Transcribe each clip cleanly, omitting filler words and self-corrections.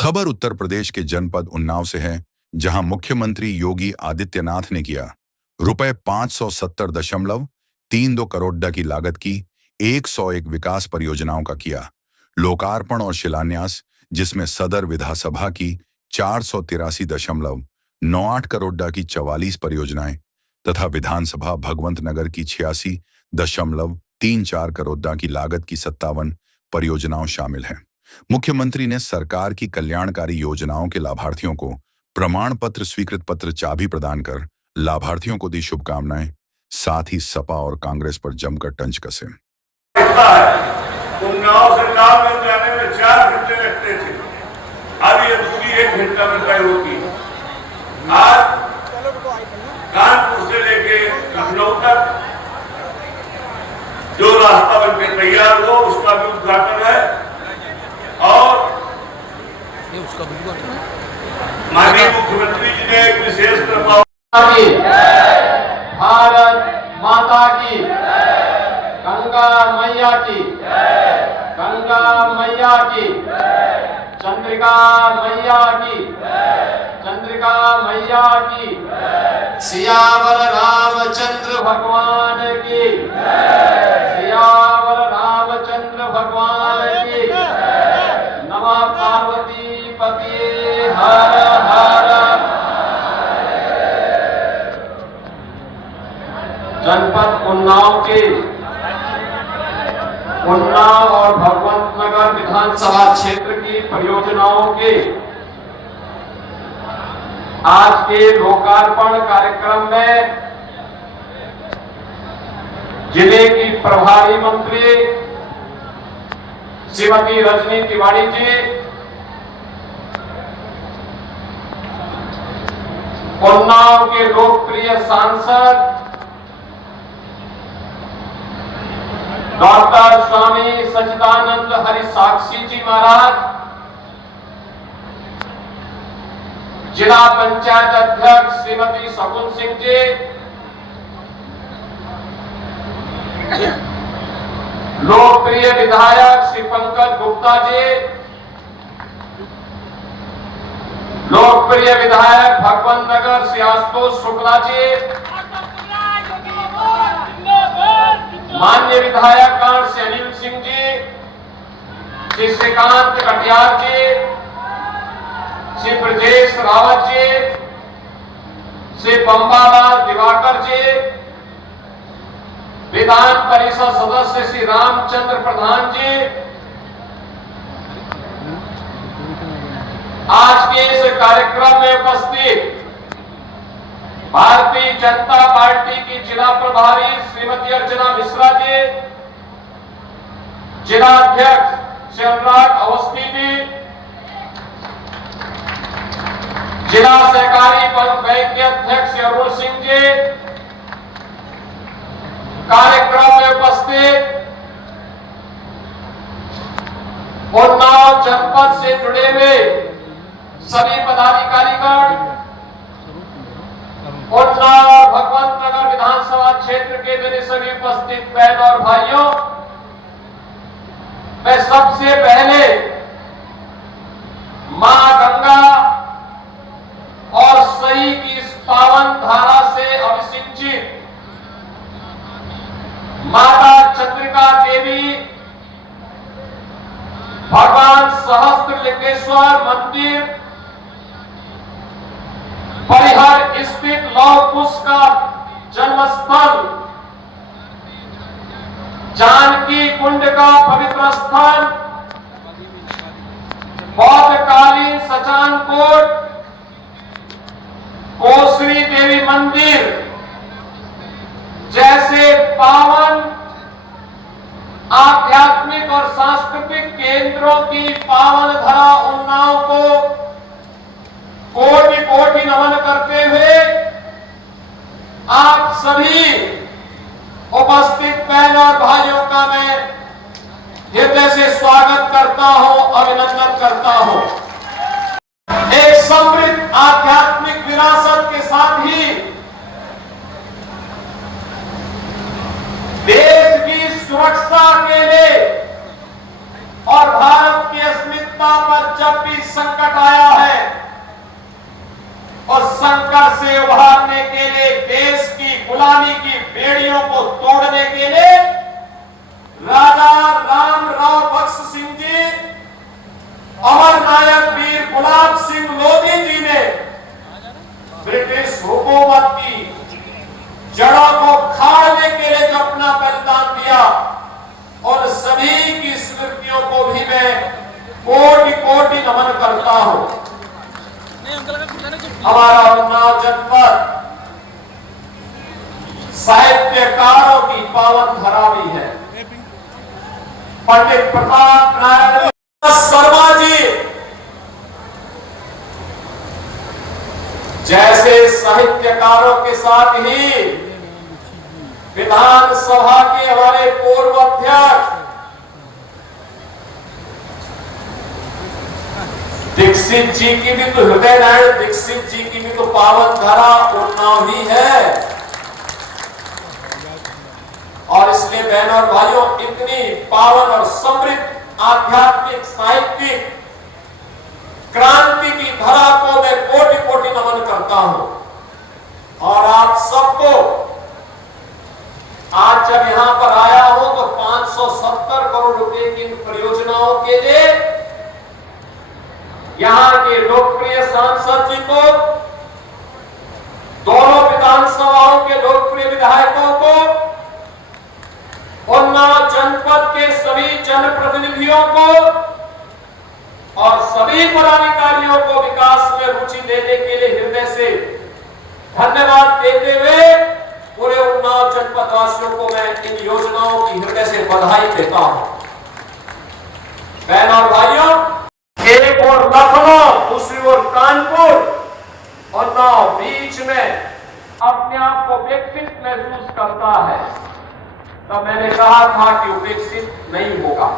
खबर उत्तर प्रदेश के जनपद उन्नाव से है, जहां मुख्यमंत्री योगी आदित्यनाथ ने किया रुपए 570.32 करोड़ की लागत की 101 विकास परियोजनाओं का किया लोकार्पण और शिलान्यास, जिसमें सदर विधानसभा की 483.98 करोड़ की 44 परियोजनाएं तथा विधानसभा भगवंत नगर की 86.34 करोड़ की लागत की 57 परियोजनाओं शामिल हैं। मुख्यमंत्री ने सरकार की कल्याणकारी योजनाओं के लाभार्थियों को प्रमाण पत्र, स्वीकृत पत्र, चाबी प्रदान कर लाभार्थियों को दी शुभकामनाएं। साथ ही सपा और कांग्रेस पर जमकर तंज कसे। उन्नाव से लालगंज जाने में 4 घंटे लगते थे, अब ये दूरी 1 घंटा में तय होती है। आज कानपुर से लेके लखनऊ तक जो रास्ता बनके तैयार हुआ उसका भी उद्घाटन है और माननीय मुख्यमंत्री जी ने एक विशेष कृपा। भारत माता की, गंगा मैया की, गंगा मैया की, चंद्रिका मैया की, चंद्रिका मैया की, सियावर रामचंद्र भगवान की, सियावर रामचंद्र भगवान की, नमः पार्वती पति हर हर। जनपद उन्नाव के उन्नाव और भगवंत नगर विधानसभा क्षेत्र की परियोजनाओं के आज के लोकार्पण कार्यक्रम में जिले की प्रभारी मंत्री श्रीमती रजनी तिवारी जी, उन्नाव के लोकप्रिय सांसद डॉक्टर स्वामी सच्चिदानंद हरि साक्षी जी महाराज, जिला पंचायत अध्यक्ष श्रीमती शगुन सिंह जी, लोकप्रिय विधायक श्री पंकज गुप्ता जी, लोकप्रिय विधायक भगवंत नगर श्री आशुतोष शुक्ला जी, मान्य विधायक गण श्री अनिल सिंह जी, श्री श्रीकांत कटियार जी, श्री ब्रजेश रावत जी, श्री बंबालाल दिवाकर जी, विधान परिषद सदस्य श्री रामचंद्र प्रधान जी, आज के इस कार्यक्रम में उपस्थित भारतीय जनता पार्टी की जिला प्रभारी श्रीमती अर्चना मिश्रा जी, जिला अध्यक्ष श्री अनुराग अवस्थी जी, जिला सहकारी बैंक के अध्यक्ष श्री अरुण सिंह जी, कार्यक्रम में उपस्थित उन्नाव जनपद से जुड़े हुए सभी पदाधिकारीगण, उन्नाव और भगवंत नगर विधानसभा क्षेत्र के मेरे सभी उपस्थित बहन और भाइयों, मैं सबसे पहले मां गंगा और सही की इस पावन धारा से अभिसिंचित माता चंद्रिका देवी, भगवान सहस्त्रलिंगेश्वर मंदिर परिहर स्थित लौह कुश का जन्मस्थल, जानकी कुंड का पवित्र स्थान, बौद्धकालीन सचान कोट, कोसरी देवी मंदिर जैसे पावन आध्यात्मिक और सांस्कृतिक केंद्रों की पावन धरा उन्नाव को कोटि कोटि नमन करते हुए आप सभी उपस्थित बहन और भाइयों का मैं हृदय से स्वागत करता हूं, अभिनंदन करता हूं। एक समृद्ध आध्यात्मिक विरासत के साथ ही देश की सुरक्षा के लिए और भारत की अस्मिता पर जब भी संकट संकट आया है और संकट से उभारने के लिए, देश की गुलामी की बेड़ियों को तोड़ने के लिए राजा रामराव बख्श सिंह जी, अमर नायक वीर गुलाब सिंह लोधी जी ने ब्रिटिश हुकूमत की जड़ों को खाड़ने के लिए जो अपना बलिदान दिया, और सभी की स्मृतियों को भी मैं कोटि कोटि नमन करता हूं। हमारा उन्नाव जनपद साहित्यकारों की पावन धरा भी है। पंडित प्रताप नारायण शर्मा जी जैसे साहित्यकारों के साथ ही विधानसभा के हमारे पूर्व अध्यक्ष दीक्षित जी की भी तो, हृदय नारायण दीक्षित जी की भी तो पावन धरा उन्नाव ही है। और इसलिए बहनों और भाइयों, इतनी पावन और समृद्ध आध्यात्मिक साहित्यिक क्रांति की धरा को मैं कोटि कोटि नमन करता हूं। और आप सबको आज जब यहां पर आया हूं तो 570 करोड़ रुपए की इन परियोजनाओं के लिए यहां के लोकप्रिय सांसद जी को, दोनों विधानसभाओं के लोकप्रिय विधायकों को, उन्नाव जनपद के सभी जनप्रतिनिधियों को और सभी पदाधिकारियों को विकास में रुचि लेने के लिए हृदय से धन्यवाद देते हुए पूरे उन्नाव जनपद वासियों को मैं इन योजनाओं की हृदय से बधाई देता हूं। बहनों और भाइयों, एक और लखनऊ, दूसरी ओर कानपुर, उन्नाव बीच में अपने आप को विकसित महसूस करता है। तब मैंने कहा था कि उपेक्षित नहीं होगा।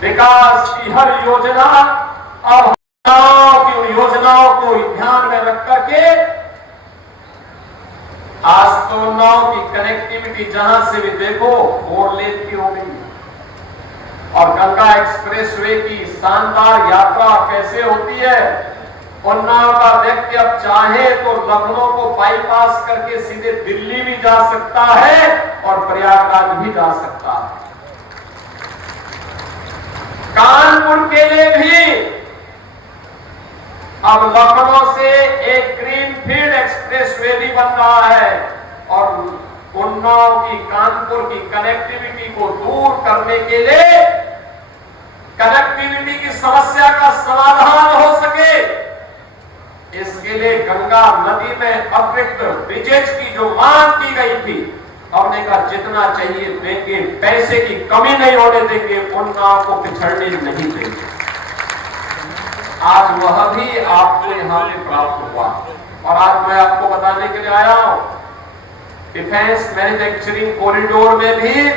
विकास की हर योजना अब की योजनाओं को ध्यान में रख करके आज तो उन्नाव की कनेक्टिविटी जहां से भी देखो 4 लेन की हो गई, और गंगा एक्सप्रेसवे की शानदार यात्रा कैसे होती है। उन्नाव का व्यक्ति अब चाहे तो लखनऊ को बाईपास करके सीधे दिल्ली भी जा सकता है और प्रयागराज भी जा सकता है। कानपुर के लिए भी अब लखनऊ से एक ग्रीनफील्ड एक्सप्रेसवे भी बन रहा है, और उन्नाव की कानपुर की कनेक्टिविटी को दूर करने के लिए, कनेक्टिविटी की समस्या का समाधान हो सके, इसके लिए गंगा नदी में अतिरिक्त ब्रिजेज की जो मांग की गई थी, हमने कहा जितना चाहिए देंगे, पैसे की कमी नहीं होने देंगे, उन्नाव को पिछड़ने नहीं देंगे। आज वह भी आपको यहां पे प्राप्त हुआ। और आज मैं आपको बताने के लिए आया हूं, डिफेंस मैन्युफैक्चरिंग कॉरिडोर में भी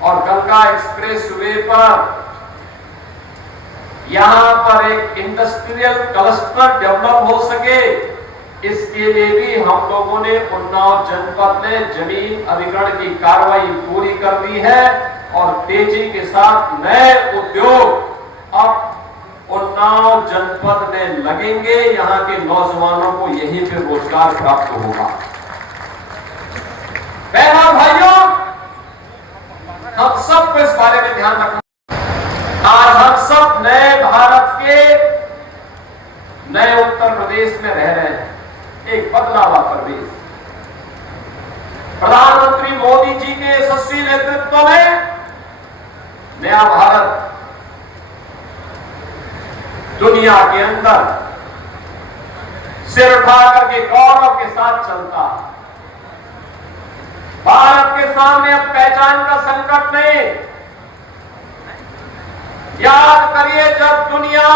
और गंगा एक्सप्रेसवे पर यहां पर एक इंडस्ट्रियल क्लस्टर डेवलप हो सके, इसके लिए भी हम लोगों ने उन्नाव जनपद में जमीन अधिग्रहण की कार्रवाई पूरी कर दी है, और तेजी के साथ नए उद्योग अब उन्नाव जनपद में लगेंगे। यहां के नौजवानों को यहीं पे रोजगार प्राप्त होगा। बहनों भाइयों, हम सबको इस बारे में ध्यान रखना। आज हम सब नए भारत के नए उत्तर प्रदेश में रह रहे हैं, एक बदला हुआ प्रदेश। प्रधानमंत्री मोदी जी के यशस्वी नेतृत्व में नया भारत दुनिया के अंदर सिर उठा करके गौरव के साथ चलता। भारत के सामने अब पहचान का संकट नहीं। याद करिए, जब दुनिया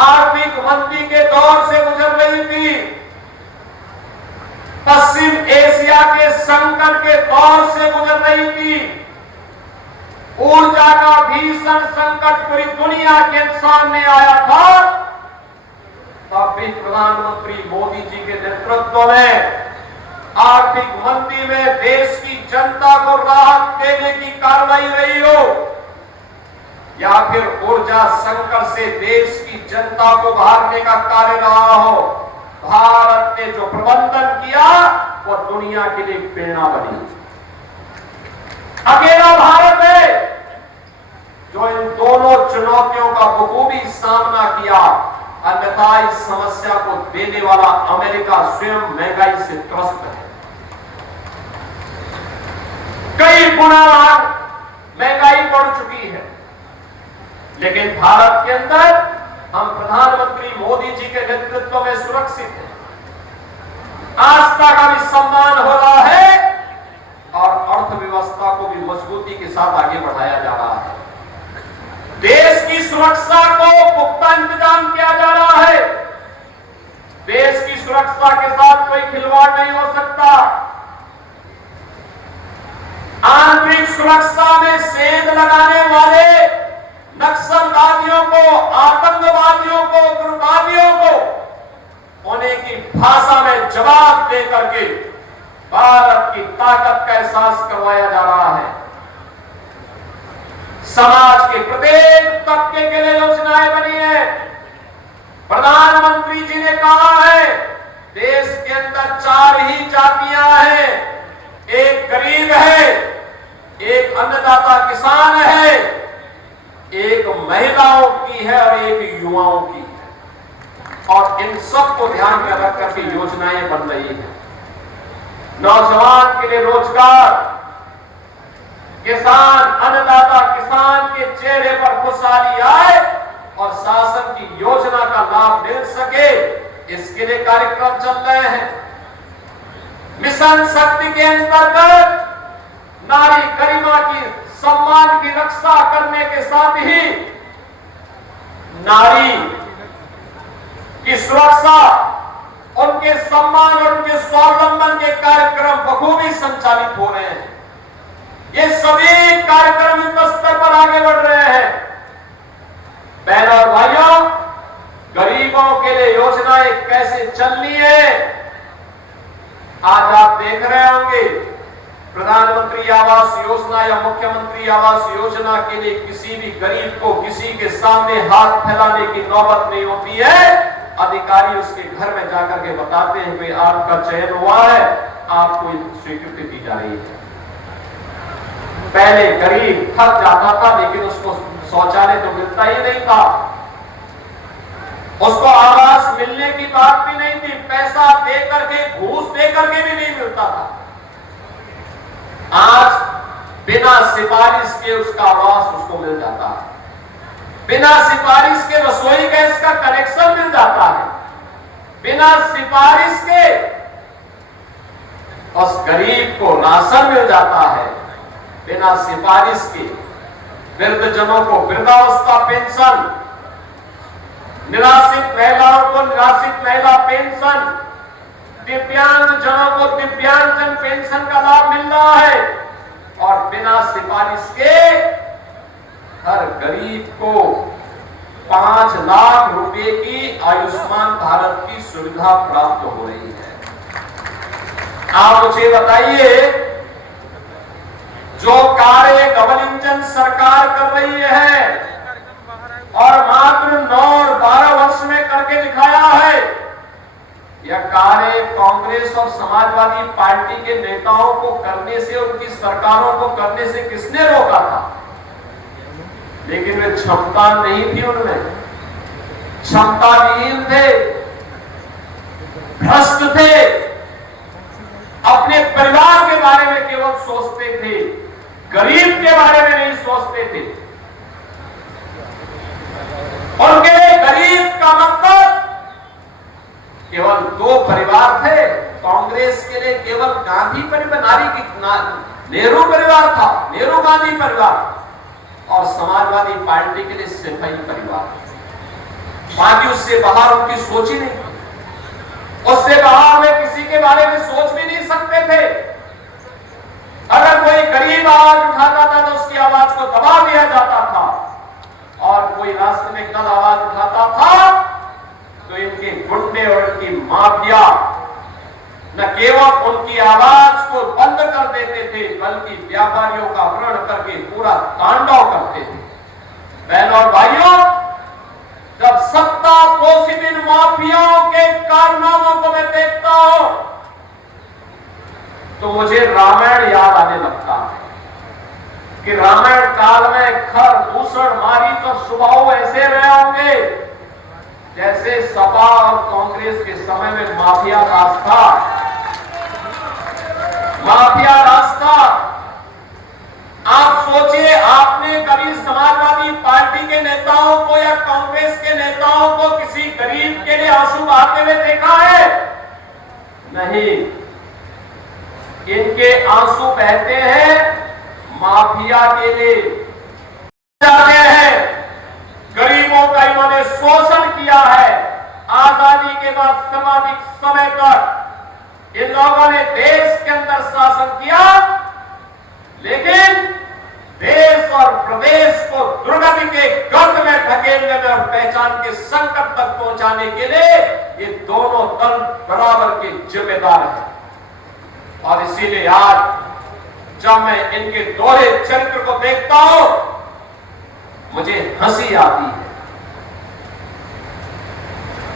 आर्थिक मंदी के दौर से गुजर रही थी, पश्चिम एशिया के संकट के दौर से गुजर रही थी, ऊर्जा का भीषण संकट पूरी दुनिया के सामने आया था, तब भी प्रधानमंत्री मोदी जी के नेतृत्व में आर्थिक मंदी में देश की जनता को राहत देने की कार्रवाई रही हो। या फिर ऊर्जा संकट से देश की जनता को उभारने का कार्य रहा हो, भारत ने जो प्रबंधन किया वो दुनिया के लिए प्रेरणा बनी। अकेला भारत है जो इन दोनों चुनौतियों का बखूबी सामना किया, अन्यथा इस समस्या को देने वाला अमेरिका स्वयं महंगाई से त्रस्त है। कई गुना महंगाई बढ़ चुकी है, लेकिन भारत के अंदर हम प्रधानमंत्री मोदी जी के नेतृत्व में सुरक्षित हैं। आस्था का भी सम्मान हो रहा है और अर्थव्यवस्था को भी मजबूती के साथ आगे बढ़ाया जा रहा है। देश की सुरक्षा को पुख्ता इंतजाम किया जा रहा है। देश की सुरक्षा के साथ कोई खिलवाड़ नहीं हो सकता। आंतरिक सुरक्षा में सेंध लगाने वाले नक्सलवादियों को, आतंकवादियों को, उग्रवादियों को उन्हें की भाषा में जवाब दे करके भारत की ताकत का एहसास करवाया जा रहा है। समाज के प्रत्येक तबके के लिए योजनाएं बनी है। प्रधानमंत्री जी ने कहा है देश के अंदर 4 ही जातियां हैं, एक गरीब है, एक अन्नदाता किसान है, एक महिलाओं की है और एक युवाओं की है। और इन सब को ध्यान में रख करके योजनाएं बन रही है। नौजवान के लिए रोजगार, किसान, अन्नदाता किसान के चेहरे पर खुशहाली आए और शासन की योजना का लाभ मिल सके, इसके लिए कार्यक्रम चल रहे हैं। मिशन शक्ति के अंतर्गत नारी गरिमा की सम्मान की रक्षा करने के साथ ही नारी की सुरक्षा, उनके सम्मान और उनके स्वावलंबन के कार्यक्रम बखूबी संचालित हो रहे हैं। ये सभी कार्यक्रम युद्ध स्तर पर आगे बढ़ रहे हैं। बहनों और भाइयों, गरीबों के लिए योजनाएं कैसे चलनी है आज आप देख रहे होंगे। प्रधानमंत्री आवास योजना या मुख्यमंत्री आवास योजना के लिए किसी भी गरीब को किसी के सामने हाथ फैलाने की नौबत नहीं होती है। अधिकारी उसके घर में जाकर के बताते हैं कि आपका चयन हुआ है, आपको स्वीकृति दी जा रही है। पहले गरीब थक जाता था, लेकिन उसको शौचालय तो मिलता ही नहीं था, उसको आवास मिलने की बात भी नहीं थी, पैसा दे करके, घूस दे करके भी नहीं मिलता था। आज बिना सिफारिश के उसका आवास उसको मिल जाता है, बिना सिफारिश के रसोई गैस का कनेक्शन मिल जाता है, बिना सिफारिश के उस गरीब को राशन मिल जाता है, बिना सिफारिश के वृद्धजनों को वृद्धावस्था पेंशन, निराश्रित महिलाओं को निराश्रित महिला पेंशन, दिव्यांग जनों को दिव्यांगजन पेंशन का लाभ मिल रहा है और बिना सिफारिश के हर गरीब को 5 लाख रुपए की आयुष्मान भारत की सुविधा प्राप्त हो रही है। आप मुझे बताइए, जो कार्य डबल इंजन सरकार कर रही है और मात्र 9 और 12 वर्ष में करके दिखाया है, यह कार्य कांग्रेस और समाजवादी पार्टी के नेताओं को करने से, उनकी सरकारों को करने से किसने रोका था? लेकिन वे क्षमता नहीं थी, उनमें क्षमताविहीन थे, भ्रष्ट थे, अपने परिवार के बारे में केवल सोचते थे, गरीब के बारे में नहीं सोचते थे। उनके गरीब का मतलब केवल 2 परिवार थे। कांग्रेस के लिए केवल गांधी परिवार, नेहरू परिवार था, नेहरू गांधी परिवार, और समाजवादी पार्टी के लिए सिपाही परिवार। बाकी उससे बाहर उनकी सोच ही नहीं, उससे बाहर वे किसी के बारे में सोच भी नहीं सकते थे। अगर कोई गरीब आवाज उठाता था तो उसकी आवाज को दबा दिया जाता था, और कोई रास्ते में कल आवाज उठाता था तो इनके गुंडे और इनकी माफिया न केवल उनकी आवाज को बंद कर देते थे, बल्कि व्यापारियों का अपहरण करके पूरा तांडव करते थे। बहनों और भाइयों, जब सत्ता पोषित इन माफियाओं के कारनामों को मैं देखता हूं तो मुझे रामायण याद आने लगता है कि रामायण काल में खर दूषण मारीच और सुबाहु ऐसे रहे होंगे जैसे सपा और कांग्रेस के समय में माफिया राज था। माफिया राज था। आप सोचिए, आपने कभी समाजवादी पार्टी के नेताओं को या कांग्रेस के नेताओं को किसी गरीब के लिए आंसू बहाते हुए देखा है? नहीं। इनके आंसू बहते हैं माफिया के लिए। जाते हैं, गरीबों का इन्होंने शोषण किया है। आजादी के बाद सर्वाधिक समय तक इन लोगों ने देश के अंदर शासन किया, लेकिन देश और प्रदेश को दुर्गति के गर्त में धकेलने में और पहचान के संकट तक पहुंचाने के लिए ये दोनों दल बराबर के जिम्मेदार हैं। और इसीलिए आज जब मैं इनके दोहरे चरित्र को देखता हूं मुझे हंसी आती है।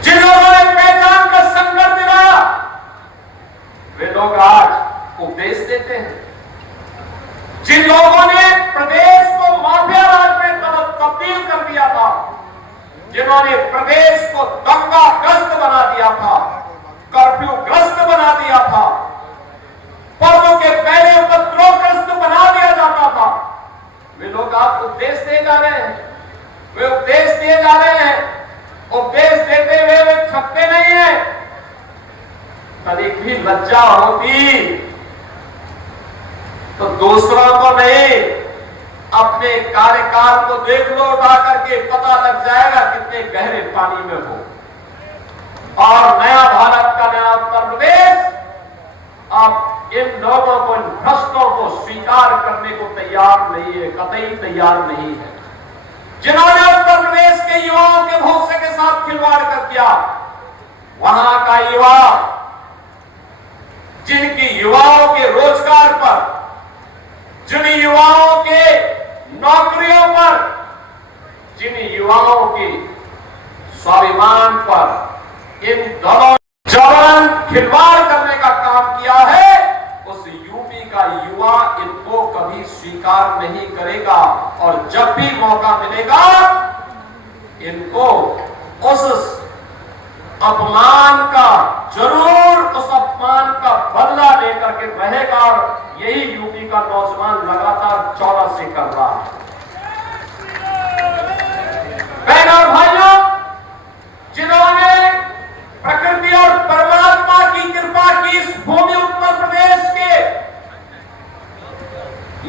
जिन लोगों ने पहचान का संकट दिलाया वे लोग आज उपदेश देते हैं। जिन लोगों ने प्रदेश को माफिया राज में तब्दील कर दिया था, जिन्होंने प्रदेश को दंगाग्रस्त बना दिया था, कर्फ्यू ग्रस्त बना दिया था, पर्वों के पहले उपद्रवग्रस्त बना दिया जाता था, वे लोग आप उपदेश दे जा रहे हैं। वे उपदेश दिए जा रहे हैं। उपदेश देते हुए वे थकते नहीं है। तनिक भी लज्जा होती तो दूसरों को नहीं, अपने कार्यकाल को देख लो उठा करके, पता लग जाएगा कितने गहरे पानी में हो। और नया भारत का नया उत्तर प्रदेश अब इन लोगों को, इन भ्रष्टों को स्वीकार करने को तैयार नहीं है, कतई तैयार नहीं है। जिन्होंने उत्तर प्रदेश के युवाओं के भविष्य के साथ खिलवाड़ कर दिया, वहां का युवा, जिनकी युवाओं के रोजगार पर, जिन युवाओं के नौकरियों पर, जिन युवाओं के स्वाभिमान पर इन दलों जबरन खिलवाड़ करने का काम किया है, उस यूपी का युवा इनको कभी स्वीकार नहीं करेगा। और जब भी मौका मिलेगा इनको उस अपमान का, जरूर उस अपमान का बदला लेकर के रहेगा। और यही यूपी का नौजवान लगातार 14 से कर रहा है। बहनों और भाइयों, जिन्होंने प्रकृति और परमात्मा की कृपा की इस भूमि उत्तर प्रदेश के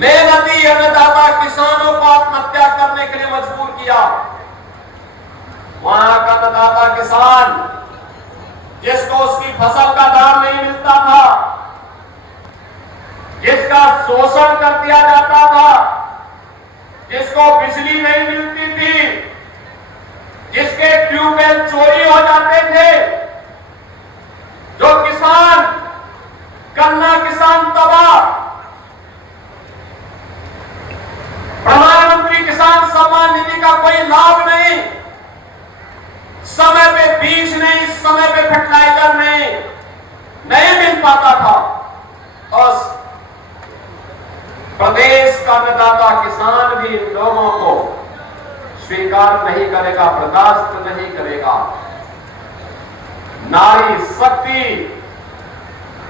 मेहनती अन्नदाता किसानों को आत्महत्या करने के लिए मजबूर किया, वहां का अन्नदाता किसान जिसको उसकी फसल का दाम नहीं मिलता था, जिसका शोषण कर दिया जाता था, जिसको बिजली नहीं मिलती थी, जिसके ट्यूबवेल चोरी हो जाते थे, जो किसान, गन्ना किसान तबाह, प्रधानमंत्री किसान सम्मान निधि का कोई लाभ नहीं, समय पे बीज नहीं, समय पे फर्टिलाइजर नहीं मिल पाता था। और प्रदेश का अन्नदाता किसान भी इन लोगों को स्वीकार नहीं करेगा, बर्दाश्त नहीं करेगा। नारी शक्ति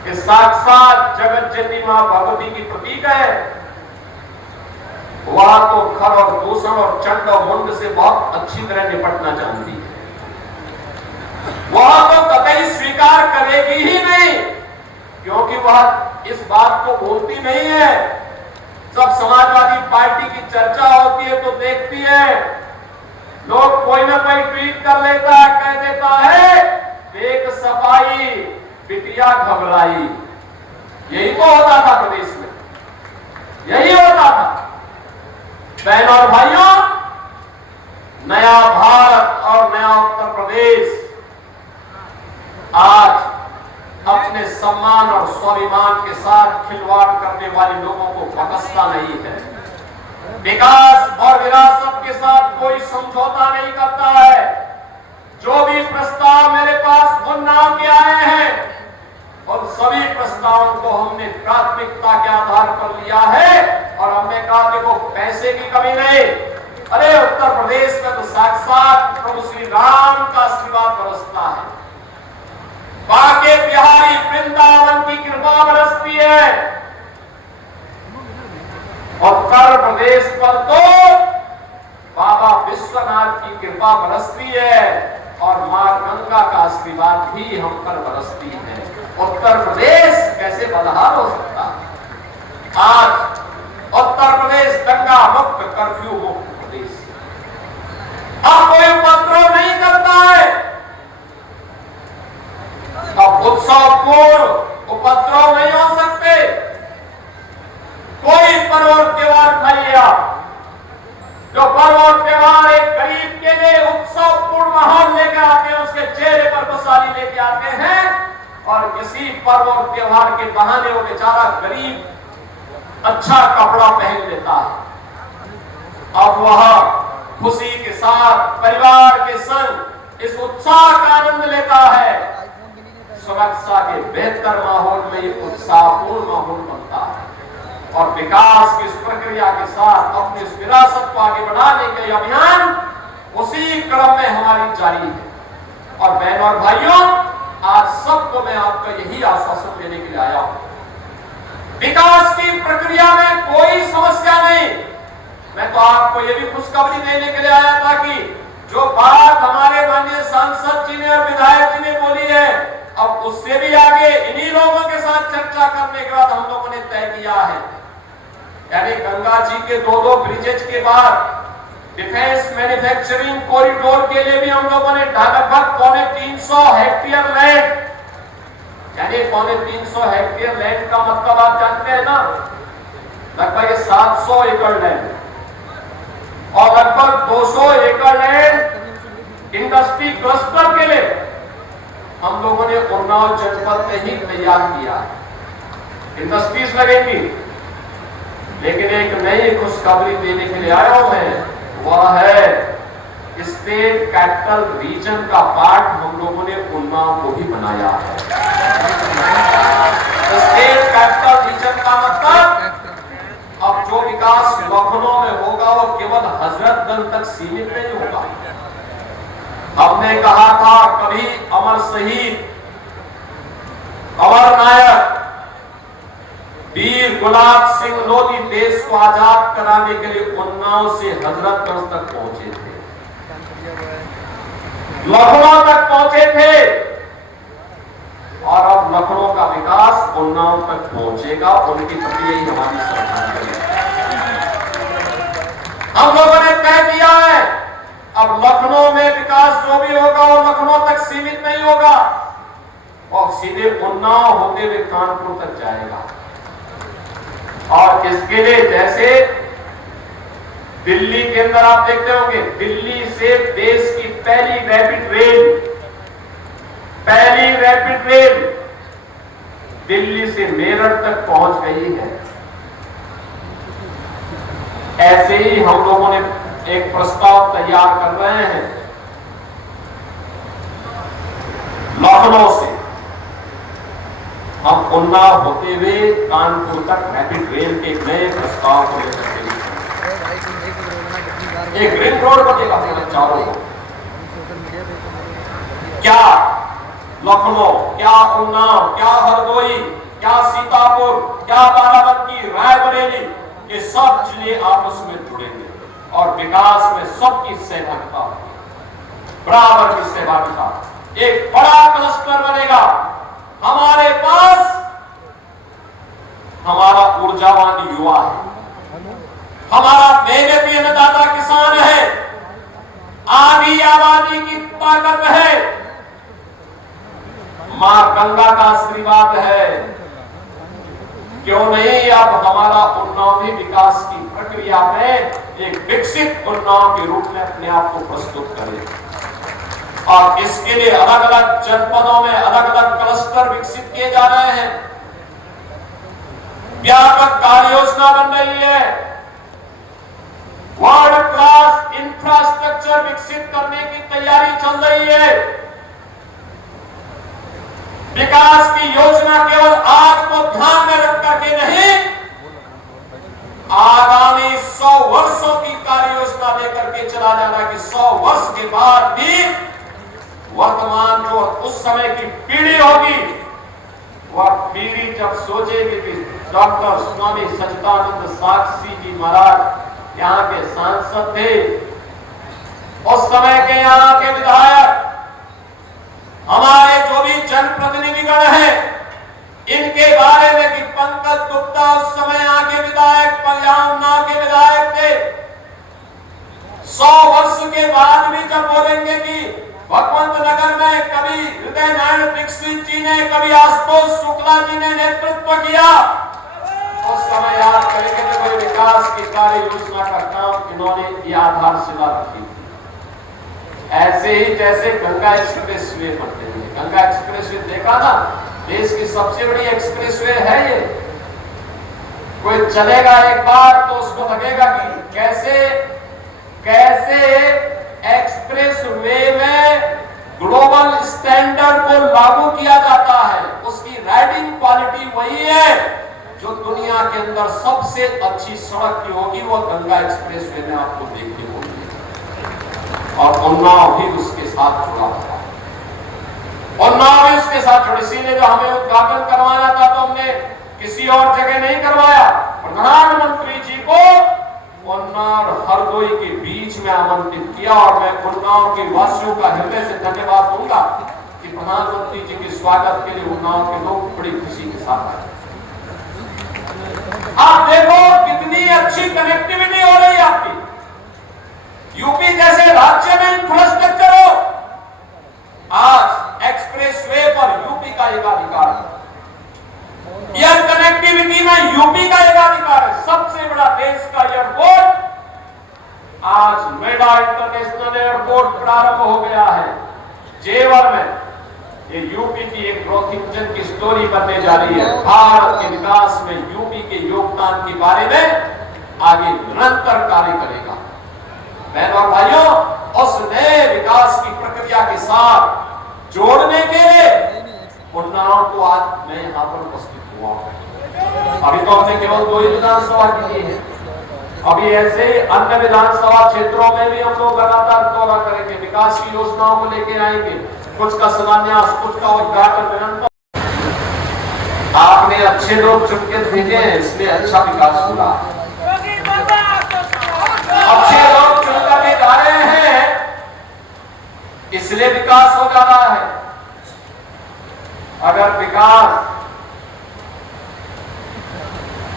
के साक्षात जगत जननी मां भगवती की प्रतीक है। वह तो खर और दूषण और चंड और मुंड से बहुत अच्छी तरह निपटना जानती है। वह तो कतई स्वीकार करेगी ही नहीं, क्योंकि वह इस बात को भूलती नहीं है। जब समाजवादी पार्टी की चर्चा होती है तो देखती है, लोग कोई ना कोई ट्वीट कर लेता है, कह देता है देख सफाई बिटिया घबराई। यही तो होता था प्रदेश में, यही होता था। बहनों और भाइयों, नया भारत और नया उत्तर प्रदेश आज अपने सम्मान और स्वाभिमान के साथ खिलवाड़ करने वाले लोगों को बख्शता नहीं है। विकास और विरासत के के साथ कोई समझौता नहीं करता है। जो भी प्रस्ताव मेरे पास उन्नाव के आए हैं और सभी प्रस्तावों को हमने प्राथमिकता के आधार पर लिया है और हमने कहा देखो पैसे की कमी नहीं, अरे उत्तर प्रदेश में तो साक्षात प्रभु श्री राम का आशीर्वाद बरसता है, बाके बिहारी वृंदावन की कृपा बरसती है। उत्तर प्रदेश पर तो बाबा विश्वनाथ की कृपा बरसती है और मां गंगा का आशीर्वाद भी हम पर बरसती है। उत्तर प्रदेश कैसे बदहाल हो सकता है? आज उत्तर प्रदेश दंगा मुक्त, कर्फ्यू मुक्त प्रदेश। अब कोई उपद्रव नहीं करता है। अब उत्सव पूर्व उपद्रव नहीं हो सकते। कोई पर्व और त्योहार उठाइए आप, जो पर्व और त्योहार एक गरीब के लिए उत्सव पूर्ण माहौल लेकर आते हैं, उसके चेहरे पर खुशहाली लेके आते हैं, और किसी पर्व और त्योहार के बहाने वो बेचारा गरीब अच्छा कपड़ा पहन लेता है। अब वह खुशी के साथ परिवार के संग इस उत्साह का आनंद लेता है। सुरक्षा के बेहतर माहौल में ये उत्साहपूर्ण माहौल बनता है और विकास की इस प्रक्रिया के साथ अपनी इस विरासत को आगे बढ़ाने के अभियान उसी क्रम में हमारी जारी है। और बहनों और भाइयों, आज सबको मैं आपका यही आश्वासन देने के लिए आया हूं, विकास की प्रक्रिया में कोई समस्या नहीं। मैं तो आपको ये भी खुशखबरी देने के लिए आया था कि जो बात हमारे माननीय सांसद जी ने और विधायक जी ने बोली है, अब उससे भी आगे इन्हीं लोगों के साथ चर्चा करने के बाद हम लोगों ने तय किया है, यानी गंगा जी के 2 ब्रिजेज के बाद डिफेंस मैन्युफैक्चरिंग कॉरिडोर के लिए भी हम लोगों ने लगभग 350 हेक्टेयर लैंड, यानी 350 हेक्टेयर लैंड का मतलब आप जानते हैं ना, लगभग 700 एकड़ लैंड और लगभग 200 एकड़ लैंड इंडस्ट्री क्लस्टर के लिए हम लोगों ने उन्नाव जनपद में ही तैयार किया है। इंडस्ट्रीज लगेंगी, लेकिन एक नई खुशखबरी देने के लिए आया हूं मैं, वह है स्टेट कैपिटल रीजन का पार्ट हम लोगों ने उन्नाव को भी बनाया है। स्टेट कैपिटल रीजन का मतलब अब जो विकास लखनऊ में होगा वो केवल हजरतगंज तक सीमित नहीं होगा। हमने कहा था कभी अमर शहीद, अमर नायक वीर गुलाब सिंह लोधी देश को आजाद कराने के लिए उन्नाव से हजरतगंज तक पहुंचे थे, लखनऊ तक पहुंचे थे, और अब लखनऊ का विकास उन्नाव तक पहुंचेगा। उनकी प्रति यही हमारी श्रद्धांजलि है। हम लोगों ने तय किया है अब लखनऊ में विकास जो भी होगा वो लखनऊ तक सीमित नहीं होगा और सीधे उन्नाव होते हुए कानपुर तक जाएगा। और इसके लिए जैसे दिल्ली के अंदर आप देखते होंगे, दिल्ली से देश की पहली रैपिड रेल दिल्ली से मेरठ तक पहुंच गई है, ऐसे ही हम लोगों ने एक प्रस्ताव तैयार कर रहे हैं लखनऊ से हम उन्नाव होते हुए कानपुर तक रैपिड रेल के नए प्रस्ताव को लेकर एक रिंग रोड बनेगा चारों को। क्या लखनऊ, क्या उन्नाव, क्या हरदोई, क्या सीतापुर, क्या बाराबंकी, रायबरेली, ये सब जिले आपस में जुड़ेंगे और विकास में सबकी सहभागिता, बराबर की सहभागिता, एक बड़ा क्लस्टर बनेगा। हमारे पास हमारा ऊर्जावान युवा है, हमारा मेहनती अन्नदाता किसान है, आधी आबादी की ताकत है, मां गंगा का आशीर्वाद है। क्यों नहीं अब हमारा उन्नाव भी विकास की प्रक्रिया में एक विकसित उन्नाव के रूप में अपने आप को प्रस्तुत करे और इसके लिए अलग अलग जनपदों में अलग अलग क्लस्टर विकसित किए जा रहे हैं। व्यापक कार्य योजना बन रही है। वर्ल्ड क्लास इंफ्रास्ट्रक्चर विकसित करने की तैयारी चल रही है। विकास की योजना केवल आज को ध्यान में रख करके नहीं, आगामी 100 वर्षों की कार्य योजना लेकर के चला जाना कि 100 वर्ष के बाद भी वर्तमान जो उस समय की पीढ़ी होगी, वह पीढ़ी जब सोचेगी कि डॉक्टर स्वामी सच्चिदानंद साक्षी जी महाराज यहाँ के सांसद थे, उस समय के यहाँ के विधायक, हमारे जो भी जनप्रतिनिधिगण हैं, इनके बारे में कि पंकज गुप्ता उस समय यहाँ के विधायक, पल्याउन्नाव के विधायक थे, 100 वर्ष के बाद भी जब बोलेंगे कि भगवंत नगर में कभी हृदय नारायण दीक्षित जी ने, कभी आशुतोष शुक्ला जी ने नेतृत्व किया, उस समय याद करेंगे कि कोई विकास की कार्य योजना का काम इन्होंने ये आधारशिला रखी थी। ऐसे ही जैसे गंगा एक्सप्रेस वे बनते हैं, गंगा एक्सप्रेस वे देखा ना, देश की सबसे बड़ी एक्सप्रेस वे है ये। कोई चलेगा एक बार तो उसको लगेगा कि कैसे एक्सप्रेस वे में ग्लोबल स्टैंडर्ड को लागू किया जाता है। उसकी राइडिंग क्वालिटी वही है जो दुनिया के अंदर सबसे अच्छी सड़क की होगी, वो गंगा एक्सप्रेस वे में आपको देखने होगी, और उन्नाव भी उसके साथ जुड़ा हुआ है। उन्नाव भी उसके साथ जुड़े, इसीलिए जो हमें उद्घाटन करवाना था तो हमने किसी और जगह नहीं करवाया, प्रधानमंत्री जी को उन्नाव और हरदोई के बीच में आमंत्रित किया, और मैं उन्नाव के वासियों का हृदय से धन्यवाद दूंगा कि प्रधानमंत्री जी के स्वागत के लिए उन्नाव के लोग बड़ी खुशी के साथ आए। आप देखो कितनी अच्छी कनेक्टिविटी हो रही है आपकी। यूपी जैसे राज्य में इंफ्रास्ट्रक्चर हो, आज एक्सप्रेस वे पर यूपी का एकाधिकार है, एयर कनेक्टिविटी में यूपी का एकाधिकार है। सबसे बड़ा देश का एयरपोर्ट आज नोएडा इंटरनेशनल एयरपोर्ट प्रारंभ हो गया है जेवर में। ये यूपी की एक ग्रोथ इंजन की स्टोरी बनने जा रही है। भारत के विकास में यूपी के योगदान के बारे में आगे निरंतर कार्य करेगा। बहनों और भाइयों, उस नए विकास की प्रक्रिया के साथ जोड़ने के लिए उन्नाव को आज मैं यहाँ पर उपस्थित हुआ हूँ। अभी तो हमने केवल 2 ही विधानसभा की है, अभी ऐसे अन्य विधानसभा क्षेत्रों में भी हम लोग लगातार दौरा करेंगे, विकास की योजनाओं को लेके आएंगे, कुछ का शिलान्यास, कुछ का उद्घाटन निरंतर। आपने अच्छे लोग चुन के भेजे हैं, इसलिए अच्छा विकास हुआ। अच्छे लोग चुन करके जा रहे हैं, इसलिए विकास हो जा रहा है। अगर विकास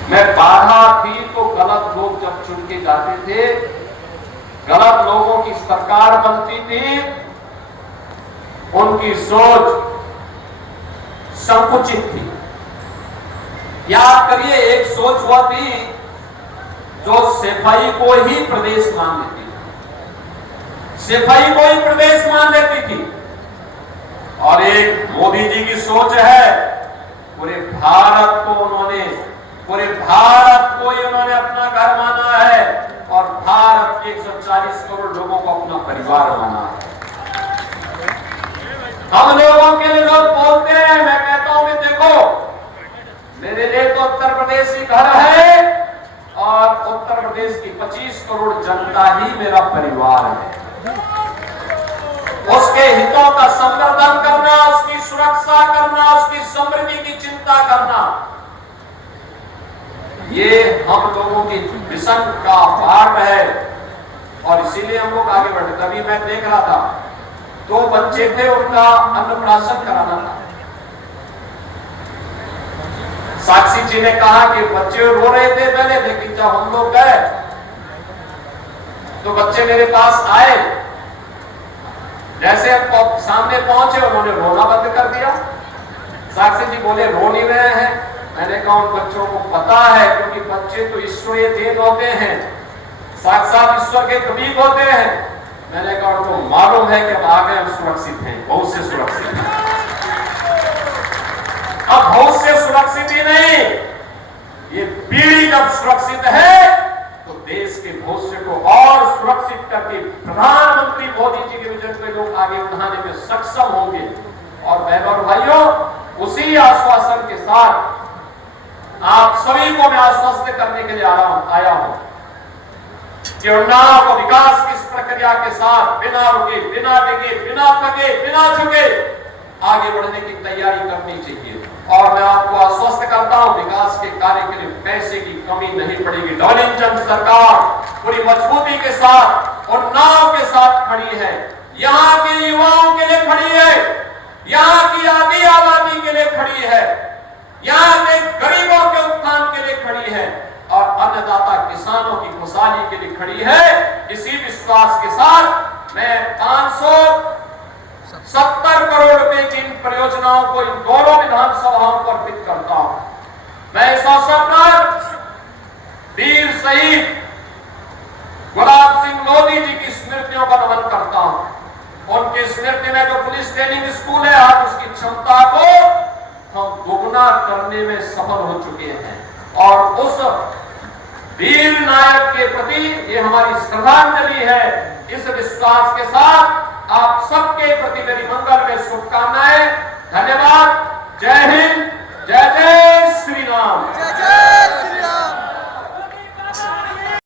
में बाधा थी तो गलत लोग जब चुन के जाते थे, गलत लोगों की सरकार बनती थी, उनकी सोच संकुचित थी। याद करिए, एक सोच हुआ थी जो सेफाई को ही प्रदेश मान लेती थी, सेफाई को ही प्रदेश मान लेती थी। और एक मोदी जी की सोच है, पूरे भारत को उन्होंने अपना घर माना है, और भारत के 140 करोड़ लोगों को अपना परिवार माना है। हम लोगों के लिए लोग बोलते हैं, मैं कहता हूं कि देखो, मेरे लिए तो उत्तर प्रदेश ही घर है, और उत्तर प्रदेश की 25 करोड़ जनता ही मेरा परिवार है। उसके हितों का संवर्धन करना, उसकी सुरक्षा करना, उसकी समृद्धि की चिंता करना, ये हम लोगों की मिशन का पार्ट है। और इसीलिए हम लोग आगे बढ़े। तभी मैं देख रहा था, 2 बच्चे थे, उनका अन्नप्राशन कराना था। साक्षी जी ने कहा कि बच्चे रो रहे थे पहले, लेकिन जब हम लोग गए तो बच्चे मेरे पास आए, जैसे सामने पहुंचे उन्होंने रोना बंद कर दिया। साक्षी जी बोले, रो नहीं रहे हैं? मैंने कहा उन बच्चों को पता है, क्योंकि बच्चे तो ईश्वरीय देन होते हैं, साक्षात ईश्वर के प्रतीक होते हैं। मैंने कहा उनको मालूम है कि अब आगे हम सुरक्षित हैं, बहुत से सुरक्षित हैं। अब बहुत से सुरक्षित ही नहीं, ये पीढ़ी जब सुरक्षित है तो देश के भविष्य को और सुरक्षित करके प्रधानमंत्री मोदी जी के विजन को लोग आगे बढ़ाने में सक्षम होंगे। और बहनों और भाइयों, उसी आश्वासन के साथ आप सभी को मैं आश्वस्त करने के लिए आया हूं कि उन्नाव को विकास की इस प्रक्रिया के साथ बिना रुके, बिना डिगे, बिना थके, बिना झुके आगे बढ़ने की तैयारी करनी चाहिए। और मैं आपको आश्वस्त करता हूं, विकास के कार्य के लिए पैसे की कमी नहीं पड़ेगी। डबल इंजन सरकार पूरी मजबूती के साथ उन्नाव के साथ खड़ी है, यहाँ के युवाओं के लिए खड़ी है, यहाँ की आधी आबादी के लिए खड़ी है, यहाँ के गरीबों के उत्थान के लिए खड़ी है और अन्नदाता किसानों की खुशहाली के लिए खड़ी है। इसी विश्वास के साथ मैं 570 करोड़ रुपए की इन परियोजनाओं को इन दोनों विधानसभाओं को अर्पित करता हूं। मैं इस अवसर पर वीर शहीद गुलाब सिंह लोधी जी की स्मृतियों का नमन करता हूं। उनकी स्मृति में जो पुलिस ट्रेनिंग स्कूल है, आज उसकी क्षमता को हम दोगुना करने में सफल हो चुके हैं और उस वीर नायक के प्रति ये हमारी श्रद्धांजलि है। इस विश्वास के साथ आप सबके प्रति मेरी मंगल में शुभकामनाएं। धन्यवाद। जय हिंद,